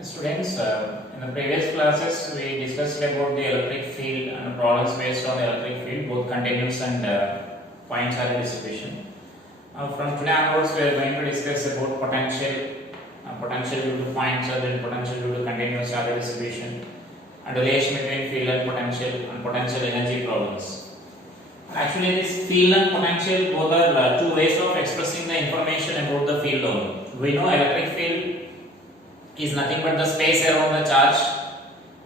Students, in the previous classes we discussed about the electric field and problems based on the electric field, both continuous and point charge distribution. From today onwards, we are going to discuss about potential due to point charge and potential due to continuous charge distribution, and relation between field and potential energy problems. Actually, this field and potential both are two ways of expressing the information about the field only. We know electric field is nothing but the space around the charge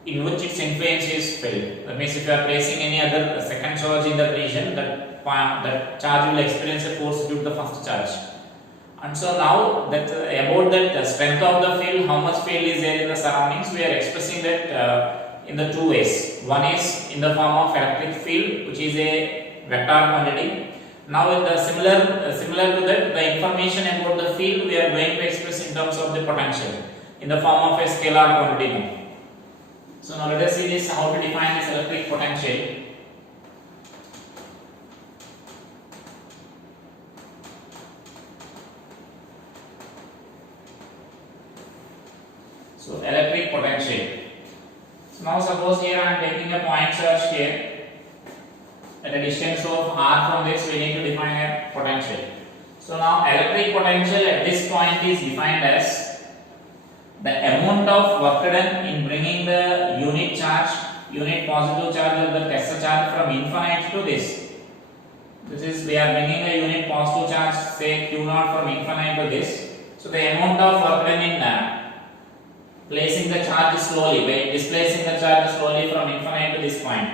in which its influence is felt. That means if you are placing any other second charge in that region, that charge will experience a force due to the first charge. And so now that about that strength of the field, how much field is there in the surroundings, we are expressing that in the two ways. One is in the form of electric field, which is a vector quantity. Now in the similar to that, the information about the field we are going to express in terms of the potential in the form of a scalar quantity now. So now let us see this, how to define this electric potential. So electric potential. So now suppose here I am taking a point charge here. At a distance of r from this, we need to define a potential. So now electric potential at this point is defined as the amount of work done in bringing the unit positive charge or the Tesla charge from infinite to this. This is, we are bringing the unit positive charge, say Q0 from infinite to this. So the amount of work done in placing the charge slowly, by displacing the charge slowly from infinite to this point.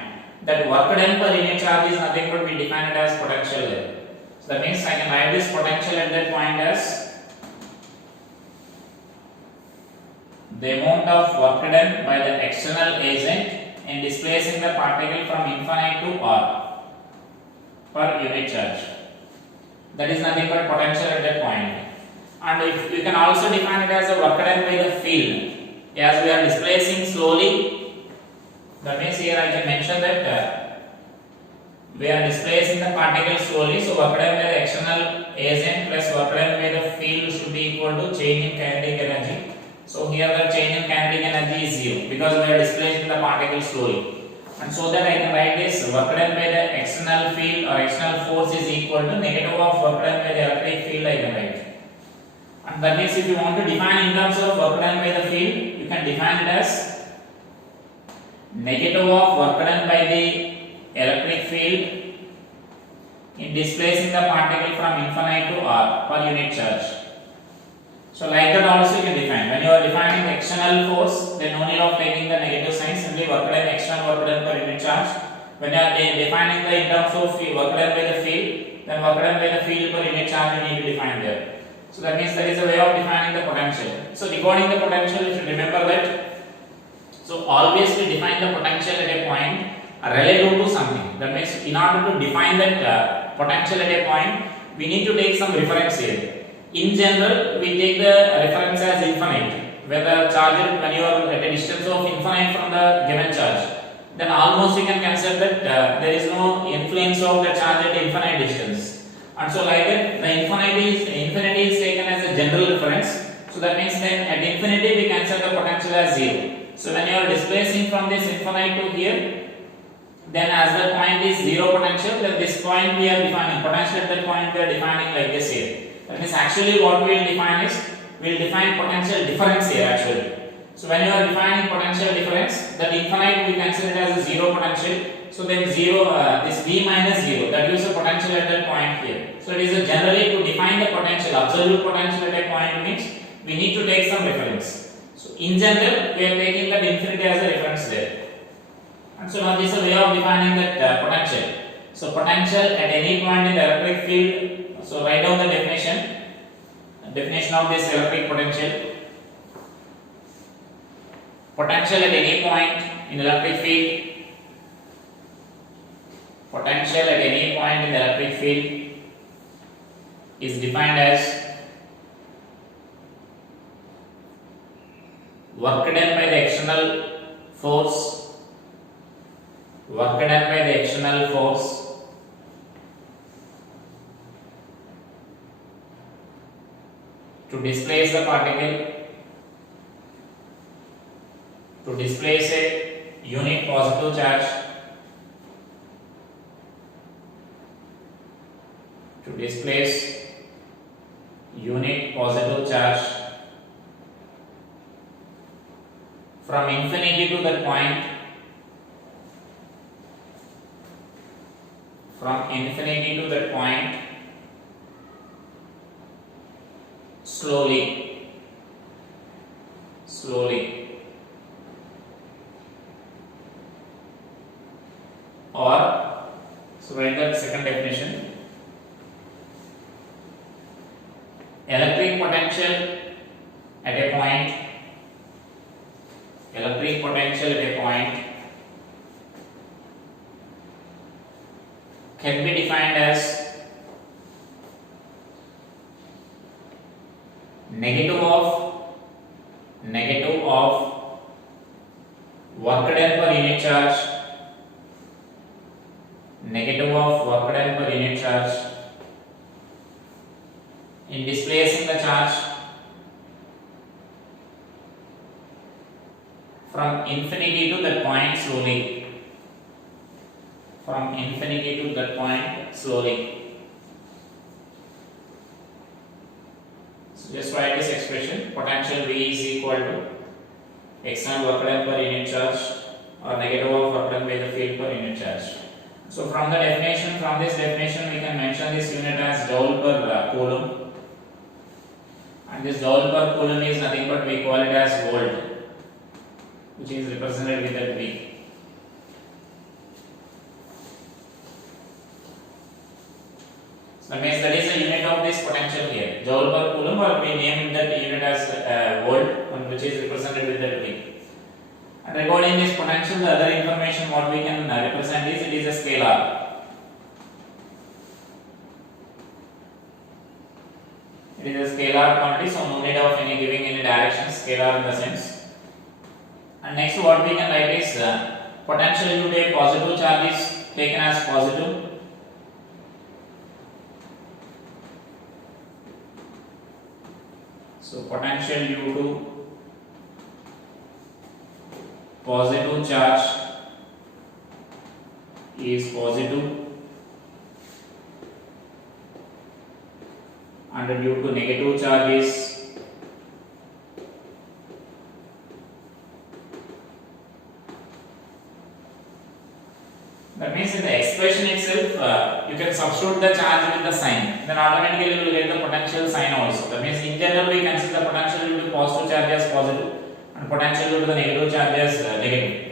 That work done per unit charge is nothing but we define it as potential there. So that means I can write this potential at that point as the amount of work done by the external agent in displacing the particle from infinite to r per unit charge. That is nothing but potential at that point. And if you can also define it as a work done by the field, as we are displacing slowly. That means here I can mention that we are displacing the particle slowly, so work done by the external agent plus work done by the field should be equal to change in kinetic energy. So here the change in kinetic energy is 0 because we are displacing the particle slowly. And so that I can write this work done by the external field or external force is equal to negative of work done by the electric field, I can write. And that means if you want to define in terms of work done by the field, you can define it as negative of work done by the electric field in displacing the particle from infinite to r per unit charge. So like that also you can define. When you are defining the external force, then no need of taking the negative sign, simply work done, external work done per unit charge. When you are defining the in terms of work done by the field, then work done by the field per unit charge you need to define there. So that means there is a way of defining the potential. So regarding the potential, you should remember that. So always we define the potential at a point relative to something. That means in order to define that potential at a point, we need to take some reference here. In general, we take the reference as infinite, where the charge, when you are at a distance of infinite from the given charge, then almost you can consider that there is no influence of the charge at infinite distance. And so like that, the infinity is taken as a general reference. So that means then at infinity we consider the potential as 0. So when you are displacing from this infinite to here, then as the point is 0 potential, then this point we are defining potential at that point we are defining like this here. That means actually what we will define is, we will define potential difference here actually. So when you are defining potential difference, that infinite we consider it as a 0 potential. So then 0, this V minus 0, that gives a potential at that point here. So it is a generally to define the potential, absolute potential at a point means we need to take some reference. So in general, we are taking that infinity as a reference there. And so now this is a way of defining that potential. So potential at any point in the electric field. So write down the definition of this electric potential. Potential at any point in electric field. Potential at any point in the electric field is defined as work done by the external force. Work done by the external force to displace the particle displace a unit positive charge, to displace unit positive charge from infinity to that point, from infinity to that point, slowly, or so write that second definition. Electric potential at a point, electric potential at a point can be defined as negative of work done per unit charge, negative of work done per unit charge in displacing the charge from infinity to that point slowly, from infinity to that point slowly. So just write this expression: potential V is equal to external work done per unit charge or negative of work done by the field per unit charge. So from the definition, from this definition we can mention this unit as joule per coulomb, and this joule per coulomb is nothing but we call it as volt, which is represented with that V. So that means that is the unit of this potential here, joule per coulomb, or we name that unit as volt, which is represented with that V. And regarding this potential, the other information what we can represent is it is a scalar. It is a scalar quantity, so no need of any giving any direction, scalar in the sense. And next what we can write is potential due to a positive charge is taken as positive. So potential due to positive charge is positive, and due to negative charge is that means in the expression itself you can substitute the charge with the sign, then automatically you will get the potential sign also. That means in general we consider the potential due to positive charge as positive and potential due to the negative charge as negative.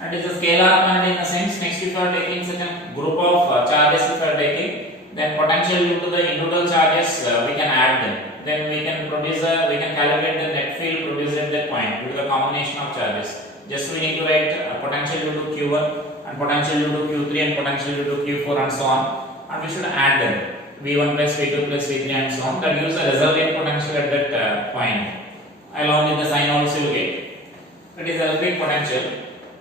And it is a scalar quantity in the sense, next if you are taking such a group of charges if you are taking, then potential due to the individual charges we can add them. Then we can calculate the net field produced at that point due to the combination of charges. Just we need to write potential due to Q1 and potential due to Q3 and potential due to Q4 and so on, and we should add them, V1 plus V2 plus V3 and so on. That gives a resultant potential at that point. Along with the sign also you get. That is electric potential.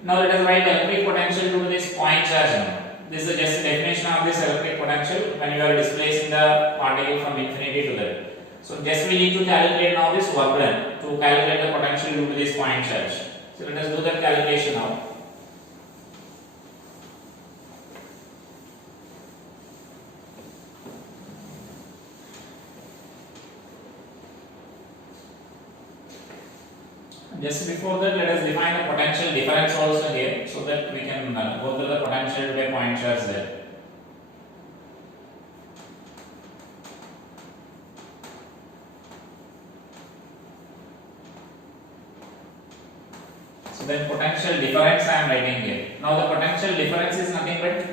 Now let us write electric potential due to this point charge. This is just a definition of this electric potential when you are displacing the particle from infinity to that. So just we need to calculate now this work done to calculate the potential due to this point charge. So let us do that calculation now. Just before that, let us define the potential difference also here, so that we can go through the potential by point charge there. So then potential difference I am writing here. Now the potential difference is nothing but,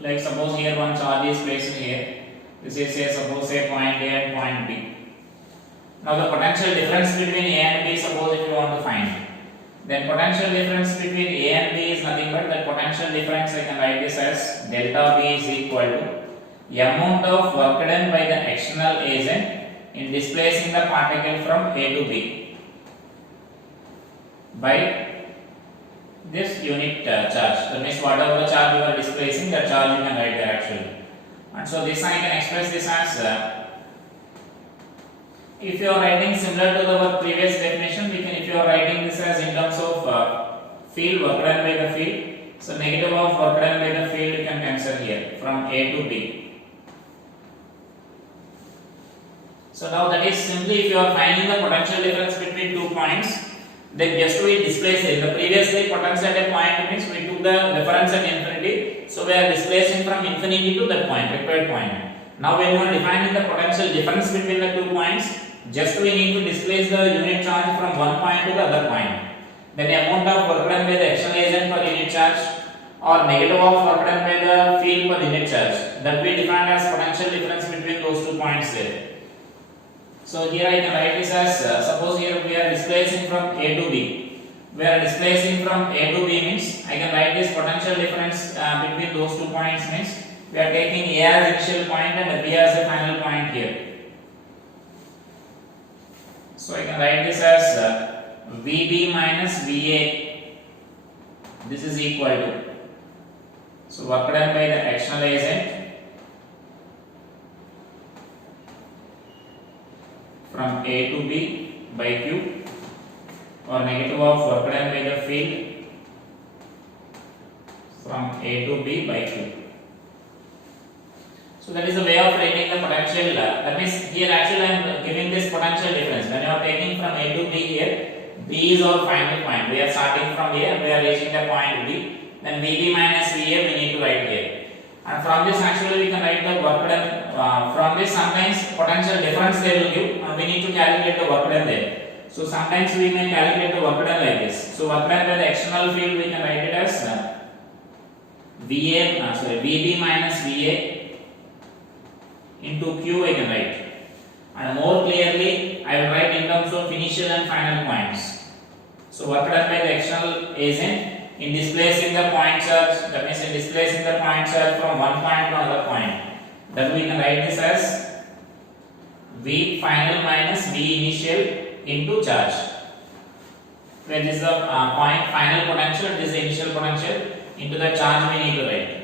like suppose here one charge is placed here. This is suppose say point A and point B. Now the potential difference between A and B, suppose if you want to find, then potential difference between A and B is nothing but the potential difference. I can write this as delta B is equal to the amount of work done by the external agent in displacing the particle from A to B by this unit charge. That means whatever the charge you are displacing, that charge you can write there actually. And so this I can express this as If you are writing similar to our previous definition, we can, if you are writing this as in terms of field, work done by the field, so negative of work done by the field you can cancel here from A to B. So now that is simply if you are finding the potential difference between 2 points, then just we displace it. The previously potential at a point means we took the difference at infinity, so we are displacing from infinity to that point, required point. Now when you are defining the potential difference between the 2 points, just we need to displace the unit charge from one point to the other point. Then the amount of work done by the external agent per unit charge or negative of work done by the field per unit charge, that we define as potential difference between those 2 points there. So here I can write this as suppose here we are displacing from A to B. We are displacing from A to B means I can write this potential difference between those 2 points means we are taking A as initial point and B as a final point here. So I can write this as VB minus VA. This is equal to, so work done by the external agent from A to B by Q, or negative of work done by the field from A to B by Q. So that is a way of writing the potential. That means here actually I am giving this potential difference. When you are taking from A to B here, B is our final point. We are starting from A and we are reaching the point B. Then VB minus VA we need to write here. And from this actually we can write the work done. From this sometimes potential difference they will give and we need to calculate the work done there. So sometimes we may calculate the work done like this. So work done by the external field we can write it as VB minus VA into Q I can write. And more clearly I will write in terms of initial and final points. So work done by the external agent in displacing the point charge, that means in displacing the point charge from one point to another point, that we can write this as V final minus V initial into charge, where this is the point final potential, this is the initial potential, into the charge we need to write.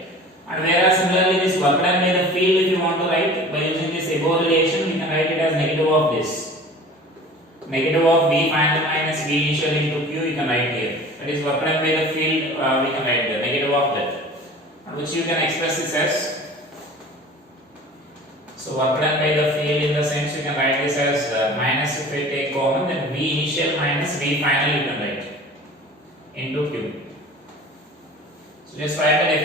And whereas similarly this work done by the field if you want to write by using this above relation, we can write it as negative of this. Negative of V final minus V initial into Q you can write here. That is work done by the field we can write the negative of that. And which you can express this as, so work done by the field in the sense you can write this as minus, if we take common, then V initial minus V final you can write into Q. So just write the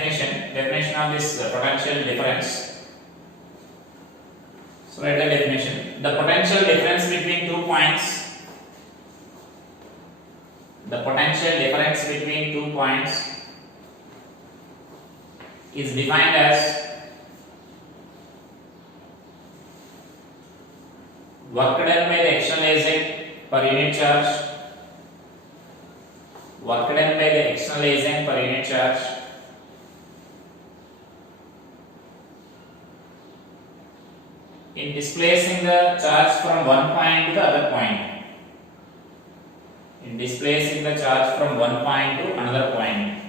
definition of this potential difference. So write the definition. The potential difference between 2 points, the potential difference between 2 points is defined as work done by the external agent per unit charge, work done by the external agent per unit charge in displacing the charge from one point to the other point. In displacing the charge from one point to another point.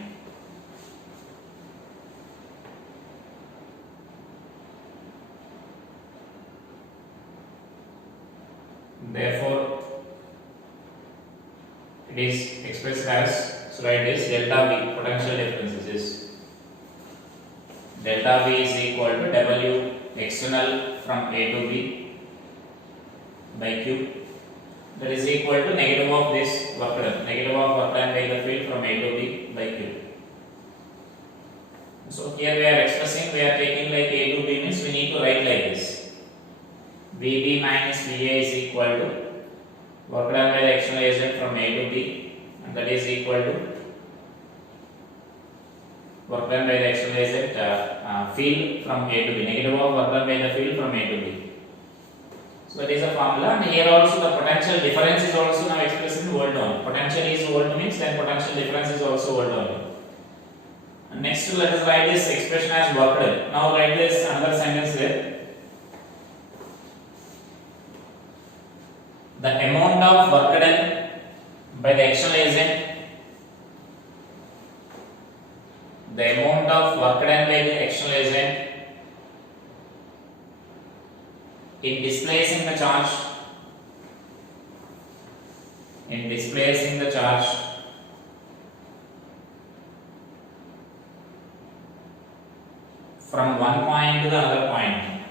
Therefore, it is expressed as, so write this delta V, potential difference is delta V is equal to W external from A to B by Q, that is equal to negative of this work done, negative of work done by the field from A to B by Q. So here we are expressing, we are taking like A to B means we need to write like this. VB minus VA is equal to work done by the external agent from A to B, and that is equal to work done by the external agent field from A to B, negative of work done by the field from A to B. So that is a formula, and here also the potential difference is also now expressed in volt only. Potential is volt means then potential difference is also volt only. And next let us write this expression as work done. Now write this another sentence there. The amount of work done by the external agent, the amount of work done by the external agent in displacing the charge in displacing the charge from one point to the other point.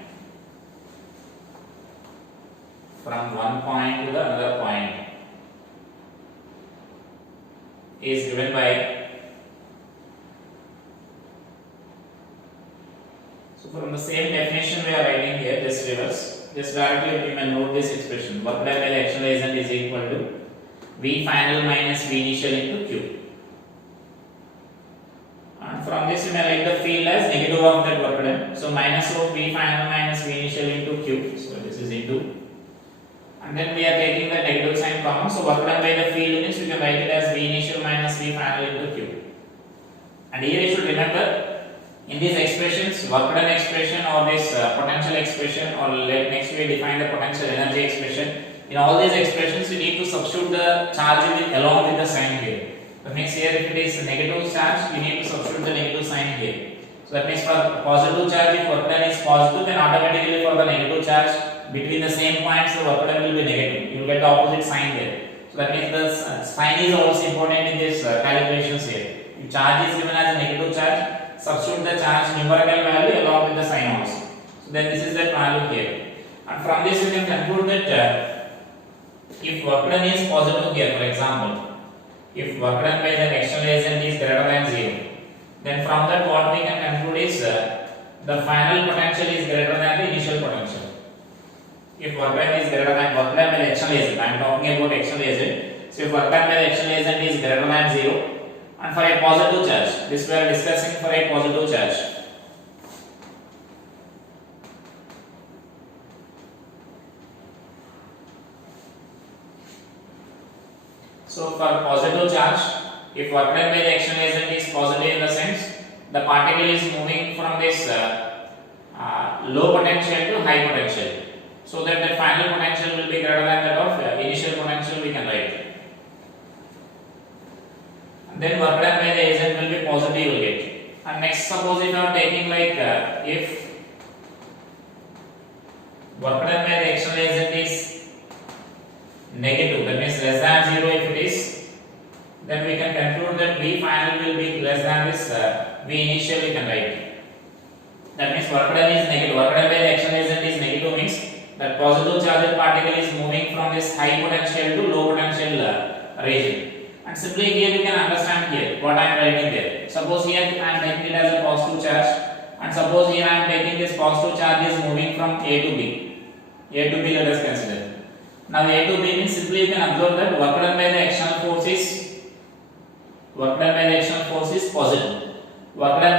From one point to the other point is given by, so from the same definition we are writing here, just reverse, just directly we may note this expression, work done by the action agent is equal to V final minus V initial into Q. And from this we may write the field as negative of that work done. So minus of V final minus V initial into Q. So this is into. And then we are taking the negative sign common. So work done by the field units we can write it as V initial minus V final into Q. And here you should remember in these expressions, work done expression or this potential expression, or next we define the potential energy expression. In all these expressions, you need to substitute the charge along with the sign here. That means here if it is negative charge, you need to substitute the negative sign here. So that means for positive charge, if work done is positive, then automatically for the negative charge between the same points, the work done will be negative. You will get the opposite sign there. So that means the sign is also important in this calculations here. If charge is given as a negative charge, substitute the charge numerical value along with the sign also. So then this is the value here. And from this you can conclude that if work done is positive here, for example, if work done by the external agent is greater than 0, then from that what we can conclude is the final potential is greater than the initial potential. If work done is greater than work done by the external agent, I am talking about external agent. So if work done by the external agent is greater than 0, and for a positive charge, this we are discussing for a positive charge. So for positive charge, if work done by the external agent is positive in the sense the particle is moving from this low potential to high potential, so that the final potential will be greater than that of initial potential we can write. And then work done by the agent will be positive you will get. And next, suppose if you are taking like if work done by the external agent is negative, that means less than 0 if it is, then we can conclude that V final will be less than this V initial we can write. That means work done is negative. Work done by the external agent is negative means that positive charged particle is moving from this high potential to low potential region. And simply here you can understand here what I am writing there. Suppose here I am taking it as a positive charge, and suppose here I am taking this positive charge is moving from A to B. A to B let us consider. Now A to B means simply you can observe that work done by the external force is positive. Work done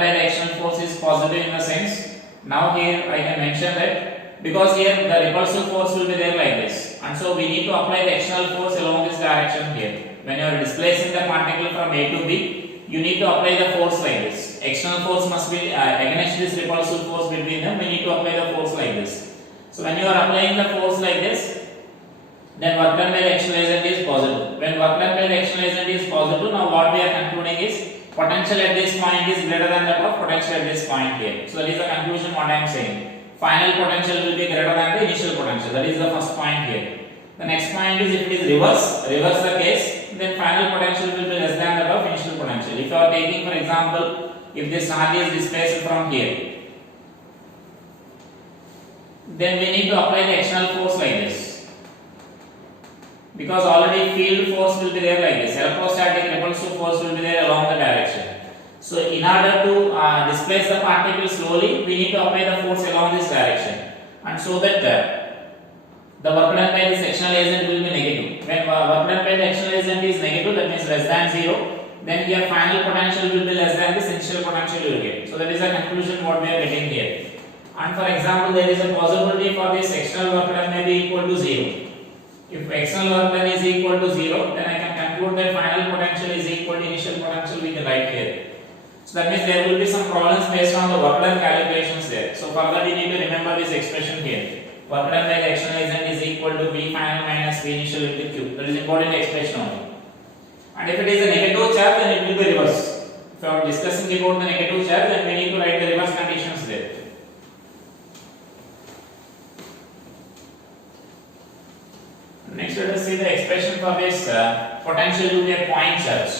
by the external force is positive in the sense, now here I can mention that because here the repulsive force will be there like this, and so we need to apply the external force along this direction here. When you are displacing the particle from A to B, you need to apply the force like this. External force must be against this repulsive force between them. We need to apply the force like this. So when you are applying the force like this, then work done by the external agent is positive. When work done by the external agent is positive, now what we are concluding is potential at this point is greater than that of potential at this point here. So that is the conclusion what I am saying. Final potential will be greater than the initial potential. That is the first point here. The next point is if it is reverse the case, then final potential will be less than that of initial potential. If you are taking, for example, if this charge is displaced from here, then we need to apply the external force like this, because already field force will be there like this. Electrostatic repulsive force will be there along the direction. So in order to displace the particle slowly, we need to apply the force along this direction, and so that the work done by this external agent will be negative. When work done by the external agent is negative, that means less than 0, then your final potential will be less than this initial potential you will get. So that is the conclusion what we are getting here. And for example, there is a possibility for this external work done may be equal to 0. If external work done is equal to 0, then I can conclude that final potential is equal to initial potential we can write here. So that means there will be some problems based on the work done calculations there. So further we need to remember this expression here. Work done by the external agent is equal to V final minus V initial into Q. That is important expression only. And if it is a negative charge, then it will be reverse. If you are discussing about the negative charge, then we need to write the reverse conditions there. Next, let us see the expression for this potential to be a point charge.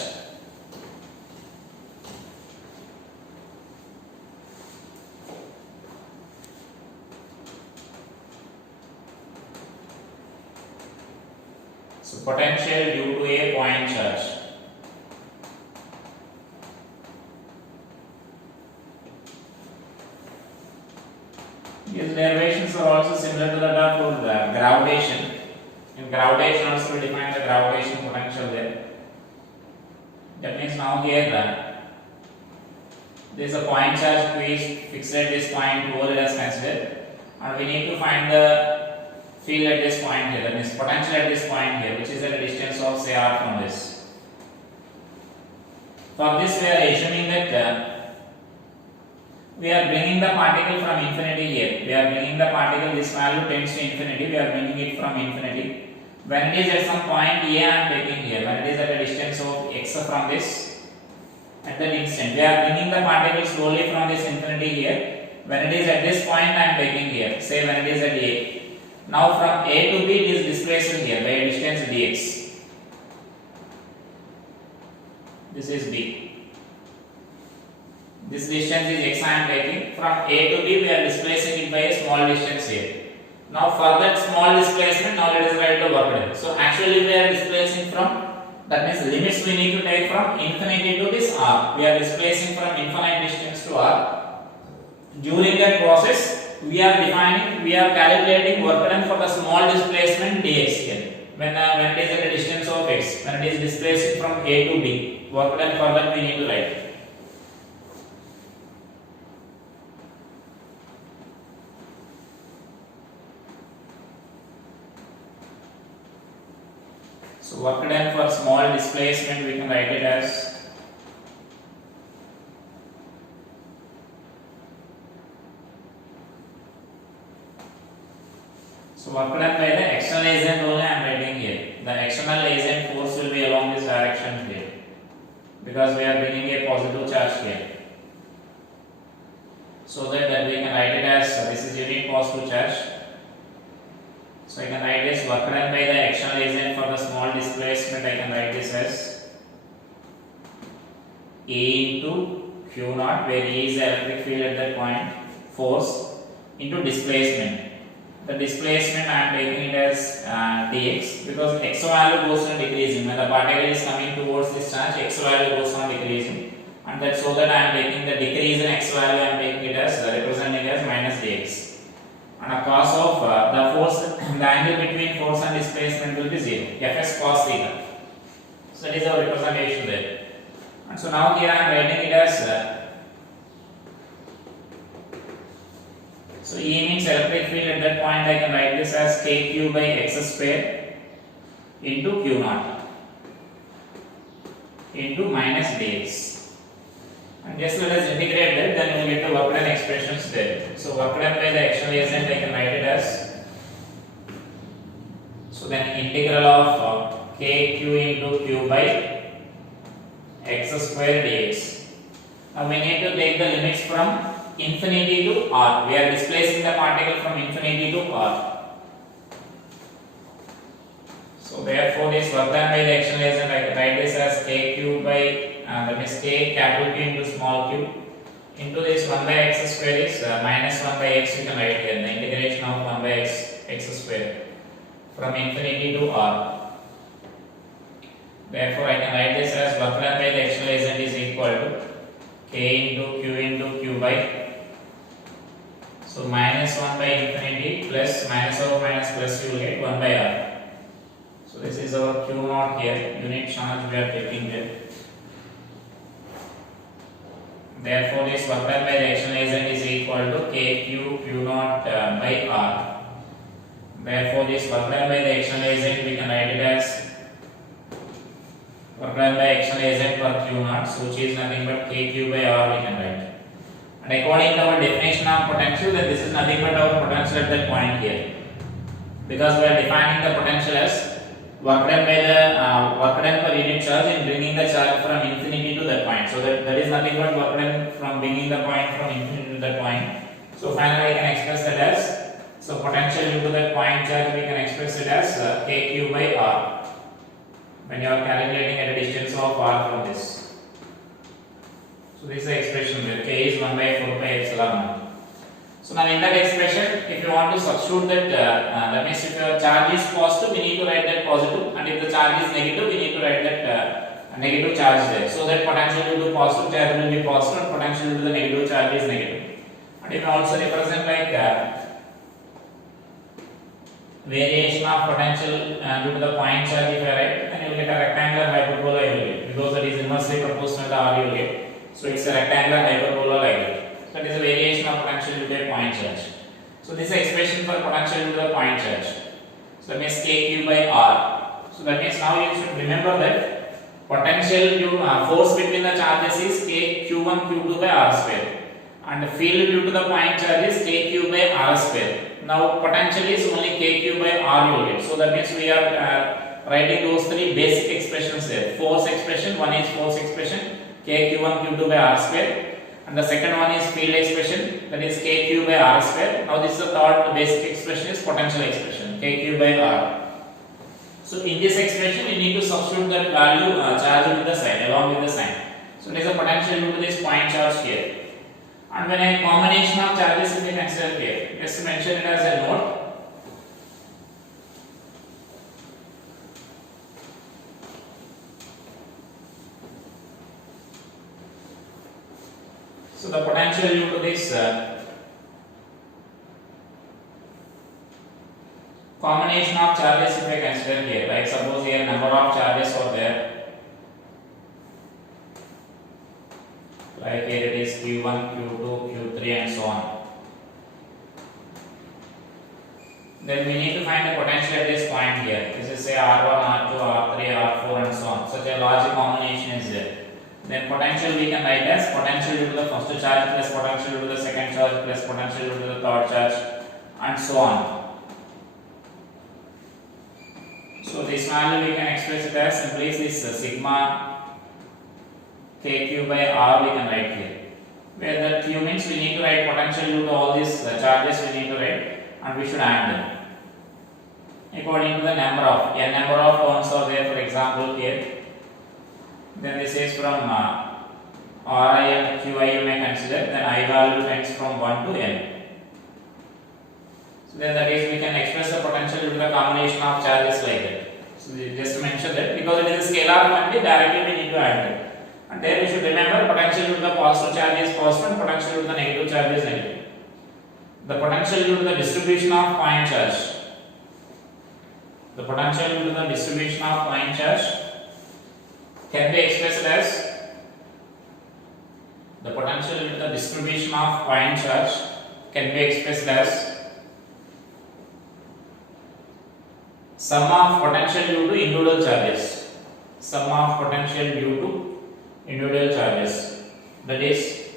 So, potential due to a point charge. These derivations are also similar to that of gravitation. In gravitation also we define the gravitation potential there. That means now here there is a point charge fixed at this point O, let us consider, and we need to find the field at this point here, that means potential at this point here, which is at a distance of say r from this. For this we are assuming that we are bringing the particle from infinity here. We are bringing the particle, this value tends to infinity, we are bringing it from infinity. When it is at some point A, I am taking here. When it is at a distance of x from this, at that instant, we are bringing the particle slowly from this infinity here. When it is at this point, I am taking here. Say when it is at A. Now from A to B, it is displaced here by a distance dx. This is B. This distance is x I am taking. From A to B, we are displacing it by a small distance here. Now for that small displacement, now let us write the work done. So actually we are displacing from, that means limits we need to take from infinity to this r. We are displacing from infinite distance to r. During that process, we are calculating work done for the small displacement dx here. When it is at a distance of x, when it is displacing from A to B, work done for that we need to write. So work done for small displacement, we can write it as work done by the external agent only I am writing here. The external agent force will be along this direction here, because we are bringing a positive charge here. So that we can write it as this is unit positive charge. So I can write this work done by the external agent for the small displacement. I can write this as E into Q naught, where E is the electric field at that point, force into displacement. The displacement I am taking it as dx, because x value goes on decreasing. When the particle is coming towards this charge, x value goes on decreasing, and that so that I am taking the decrease in x value, I am taking it as representing as minus dx. And of cause of the force, the angle between force and displacement will be 0, Fs cos theta. So that is our representation there. And so now here I am writing it as so E means electric field at that point. I can write this as kq by x square into q naught into minus dx. And just let us integrate that, then we will get the work done expressions there. So work done by the external agent, I can write it as, so then integral of kq into q by x square dx. Now we need to take the limits from infinity to r. We are displacing the particle from infinity to r. So therefore this work done by the external agent, I can write this as kq by that is k capital Q into small q into this 1 by x square is minus 1 by x. You can write here the integration of 1 by x square from infinity to r. Therefore I can write this as work done by the external agent is equal to k into q by, so minus 1 by infinity plus minus of minus plus, you will get 1 by r. So this is our q naught here, unit charge we are taking here. Therefore this work done by the external agent is equal to kq q naught by r. Therefore this work done by the external agent, we can write it as work done by external agent for q naught, so which is nothing but kq by r we can write. And according to our definition of potential, that this is nothing but our potential at that point here, because we are defining the potential as work done by the work done per unit charge in bringing the charge from infinity to that point. So that is nothing but work done from bringing the point from infinity to that point. So finally I can express that as So potential due to that point charge we can express it as kq by r when you are calculating at a distance of r from this. So this is the expression where k is 1 by 4 pi epsilon naught. So now in that expression, if you want to substitute that, that means if your charge is positive, we need to write that positive, and if the charge is negative, we need to write that negative charge there. So that potential due to positive charge will be positive, and potential due to the negative charge is negative. And you can also represent like variation of potential due to the point charge. If you write, then you will get a rectangular hyperbola. You will get, because that is inversely proportional to r. You will get. So it's a rectangular hyperbola like that. So it is a variation of potential due to a point charge. So this is expression for potential due to the point charge. So that means kq by r. So that means now you should remember that potential due force between the charges is kq1 q2 by r square, and the field due to the point charge is kq by r square. Now potential is only kq by r you will get. So that means we are writing those three basic expressions there. Force expression, one is force expression kq1 q2 by r square. And the second one is field expression, that is kq by r square. Now this is the third basic expression is potential expression kq by r. So in this expression you need to substitute that value charge into the sign along with the sign. So it is a potential due to this point charge here. And when a combination of charges is considered here, just mention it as a note. So the potential due to this combination of charges if I consider here, like suppose here number of charges are there, like here it is q1, q2, q3 and so on. Then we need to find the potential at this point here. This is say r1, r2, r3, r4 and so on. Such a large combination is there. Then potential we can write as potential due to the first charge plus potential due to the second charge plus potential due to the third charge and so on. So this value we can express it as simply this sigma kq by r we can write here. Where the q means we need to write potential due to all these charges we need to write, and we should add them according to the number of terms are there. For example here. Then this is from Ri and Qi you may consider, then I value tends from 1 to n. So then that is we can express the potential due to the combination of charges like that. So just to mention that because it is a scalar quantity, directly we need to add it. And there we should remember potential due to the positive charge is positive and potential due to the negative charge is negative. The potential due to the distribution of point charge. The potential due to the distribution of point charge can be expressed as the potential due to the distribution of point charge can be expressed as sum of potential due to individual charges. Sum of potential due to individual charges. That is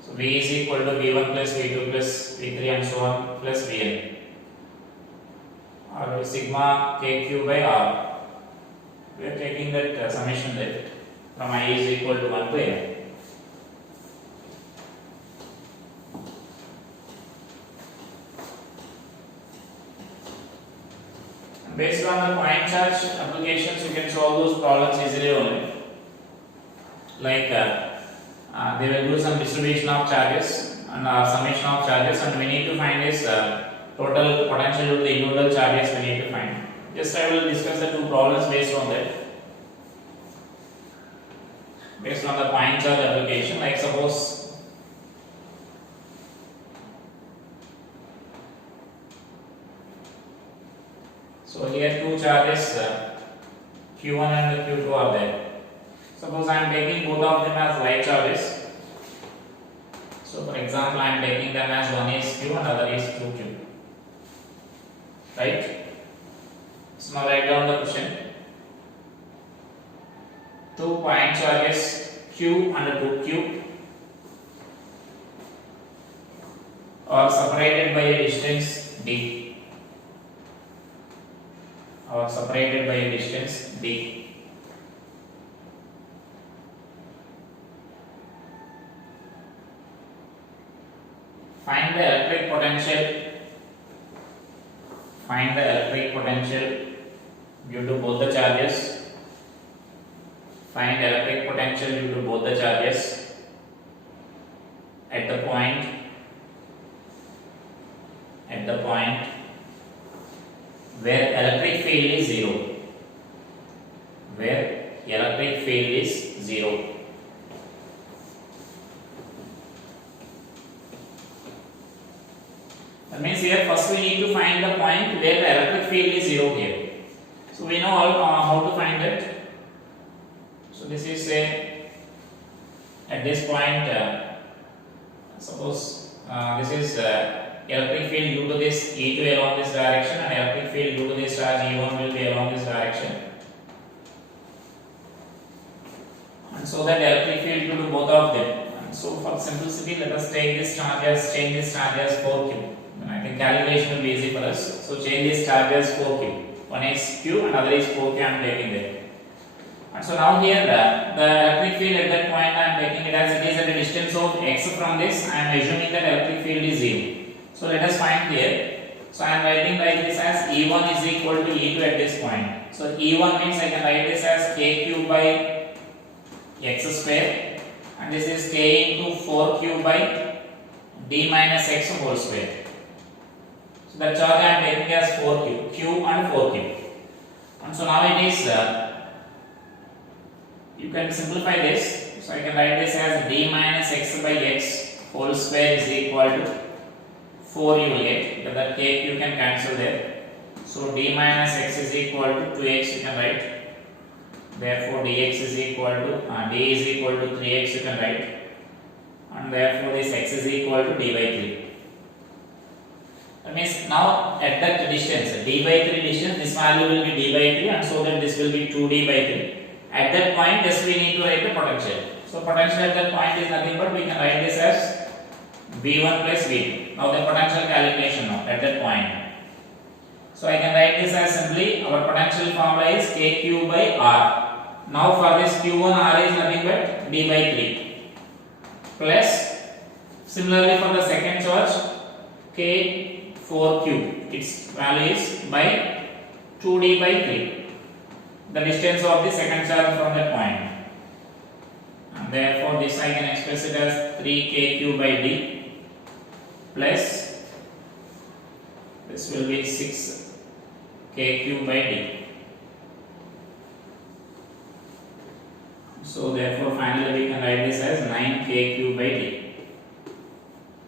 so V is equal to V1 plus V2 plus V3 and so on plus Vn. Or sigma kq by r. We are taking that summation that from I is equal to 1 to n. Based on the point charge applications, you can solve those problems easily only. Like they will do some distribution of charges and summation of charges, and we need to find this total potential due to the individual charges we need to find. Just I will discuss the two problems based on that. Based on the point charge application, like suppose so here two charges q1 and q2 are there. Suppose I am taking both of them as like charges. So for example, I am taking them as one is q and other is 2q. Right? So now write down the question. 2 point charges q and 2q are separated by a distance d. Or separated by a distance d. Find the electric potential. Find the electric potential due to both the charges. Find electric potential due to both the charges at the point where electric field is zero. Where electric field is zero. That means here first we need to find the point where the electric field is zero here. So we know how to find it. So this is at this point, suppose this is electric field due to this E2 along this direction, and electric field due to this charge E1 will be along this direction. And so that electric field due to both of them. And so for simplicity, let us take this charge as, change this charge as 4q. And I think calculation will be easy for us. So change this charge as 4q. One is q and other is 4q. I am taking there. And so now here the electric field at that point I am taking it as it is at a distance of x from this. I am assuming that electric field is 0. So let us find here. So I am writing like this as E1 is equal to E2 at this point. So E1 means I can write this as k cube by x square, and this is k into 4q by d minus x whole square. So that charge I am taking as 4q, q and 4q. And so now it is you can simplify this. So I can write this as d minus x by x whole square is equal to 4 you will get, because that k you can cancel there. So d minus x is equal to 2x you can write. Therefore dx is equal to d is equal to 3x you can write, and therefore this x is equal to d by 3. That means now at that distance, d by 3 distance, this value will be d by 3, and so that this will be 2d by 3. At that point, just we need to write the potential. So potential at that point is nothing but we can write this as V1 plus V2. Now the potential calculation now at that point. So I can write this as simply our potential formula is kq by r. Now for this q1 r is nothing but d by 3 plus similarly for the second charge k4q, its value is by 2d by 3, the distance of the second charge from that point, and therefore this I can express it as 3kq by d plus this will be 6kq by d. So therefore finally we can write this as 9kq by d.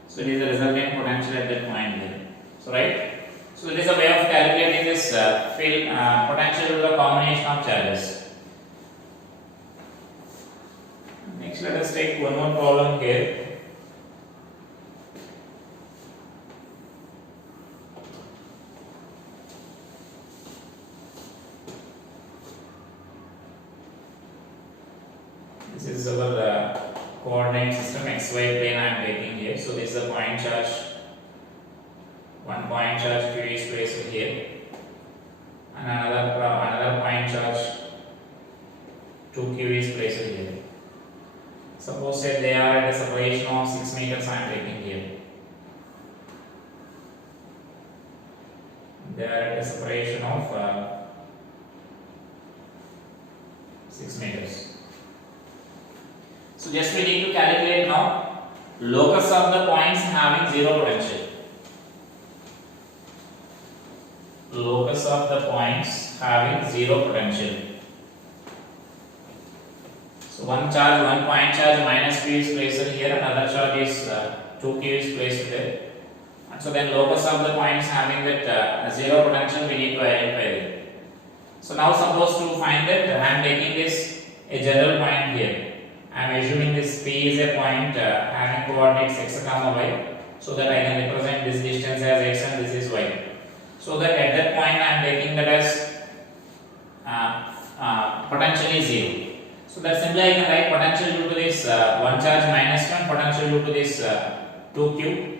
So it is the resultant potential at that point there. So right. So it is a way of calculating this field potential with a combination of charges. Next, let us take one more problem here. This is our coordinate system xy plane I am taking here. So this is a point charge. One point charge q is placed here, and another point charge 2q is placed here. Suppose that they are at a separation of 6 meters I am taking here. They are at a separation of 6 meters. So just we need to calculate now locus of the points having zero potential. Locus of the points having zero potential. So one point charge minus q is placed here, and other charge is 2q is placed there. And so then locus of the points having that zero potential we need to identify it. So now suppose to find that I am taking this a general point here. I am assuming this P is a point having coordinates x, y, so that I can represent this distance as x and this is y. So that at that point I am taking that as potentially 0. So that simply I can write potential due to this one charge minus 1, potential due to this 2q.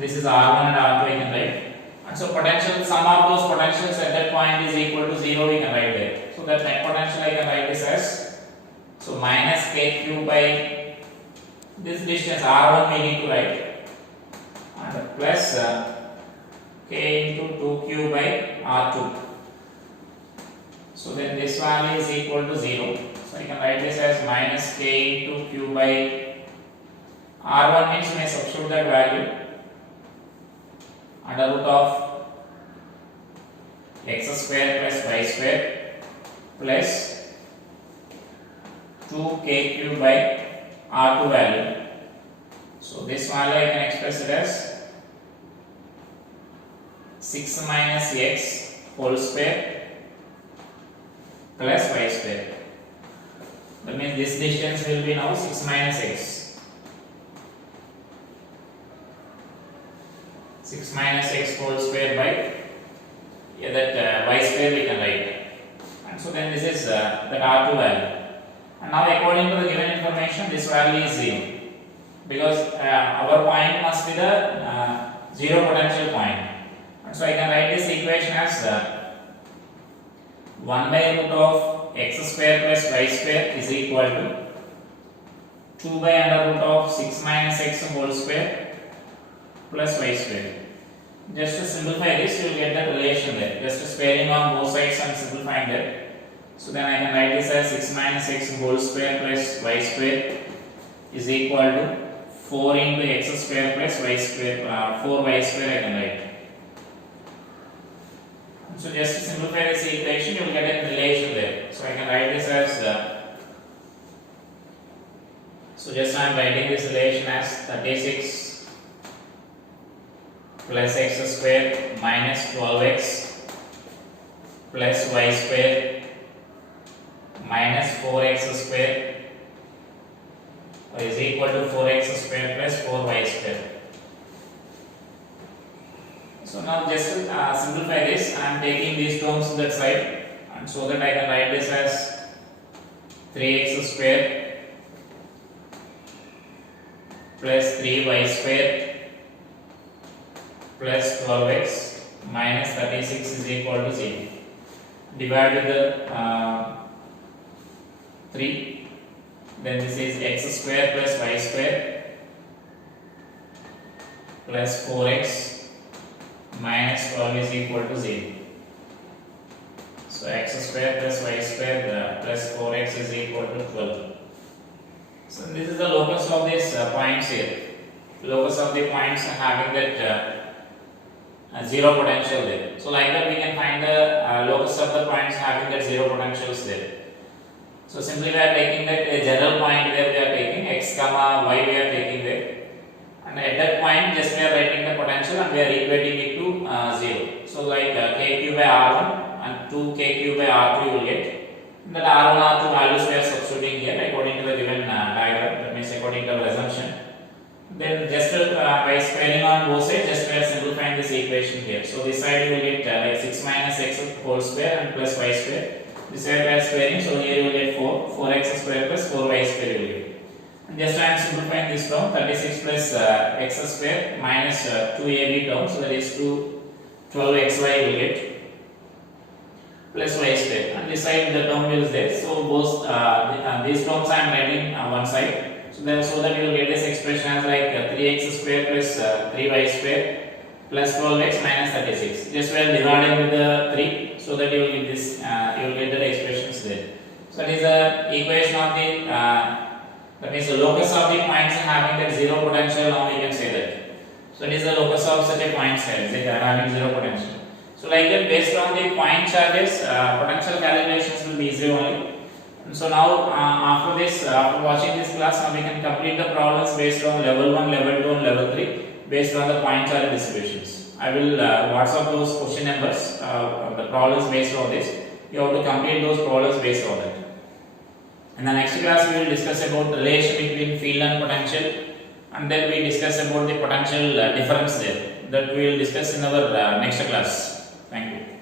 This is R1 and R2 I can write. And so potential, sum of those potentials at that point is equal to 0 we can write there. So that net potential I can write this as, so minus kq by this distance R1 we need to write, plus k into 2q by r2. So then this value is equal to 0. So I can write this as minus k into q by r1 means we may substitute that value under root of x square plus y square plus 2kq by r2 value. So this value I can express it as 6 minus x whole square plus y square. That means this distance will be now 6 minus x. 6 minus x whole square by y square we can write. And so then this is that r2 value. And now according to the given information, this value is 0. Because our point must be the zero potential point. And so I can write this equation as 1 by root of x square plus y square is equal to 2 by under root of 6 minus x whole square plus y square. Just to simplify this, you will get the relation there. Just squaring on both sides and simplifying that. So then I can write this as 6 minus x whole square plus y square is equal to 4 into x square plus y square, 4y square I can write. So just to simplify this equation, you will get a relation there. So I can write this as, so just I am writing this relation as 36 plus x square minus 12x plus y square minus 4x square is equal to 4x square plus 4y square. So now just to simplify this, I am taking these terms to that side, and so that I can write this as 3x square plus 3y square plus 12x minus 36 is equal to 0. Divide with the 3. Then this is x square plus y square plus 4x minus 12 is equal to 0. So x square plus y square plus 4x is equal to 12. So this is the locus of these points here. Locus of the points having that zero potential there. So like that we can find the locus of the points having that zero potentials there. So simply we are taking that a general point where we are taking x comma y we are taking there, and at that point just we are writing the potential and we are equating it to 0. So like kq by r1 and 2kq by r2 you will get. That r1 r2 values we are substituting here according to the given diagram, that means according to the assumption. Then just by squaring on both sides, just we are simplifying this equation here. So this side you will get like 6 minus x whole square and plus y square. This side we are squaring, so here you will get 4x square plus 4y square you will get. And just I am simplifying this term, 36 plus x square minus 2ab term, so that is 12xy you will get plus y square. And this side the term is there, so both these terms I am writing on one side. So that you will get this expression as like 3x square plus 3y square plus 12x minus 36. Just we are dividing with the 3. So that you will get this, you will get the expressions there. So that is the equation of the, that means the locus of the points having that zero potential. Now we can say that. So it is the locus of such a point size, they are having zero potential. So like that, based on the point charges, potential calculations will be easy only. And so now after this, after watching this class, now we can complete the problems based on level 1, level 2 and level 3 based on the point charge distributions. I will WhatsApp those question numbers, the problems based on this. You have to complete those problems based on that. In the next class, we will discuss about the relation between field and potential, and then we discuss about the potential difference there. That we will discuss in our next class. Thank you.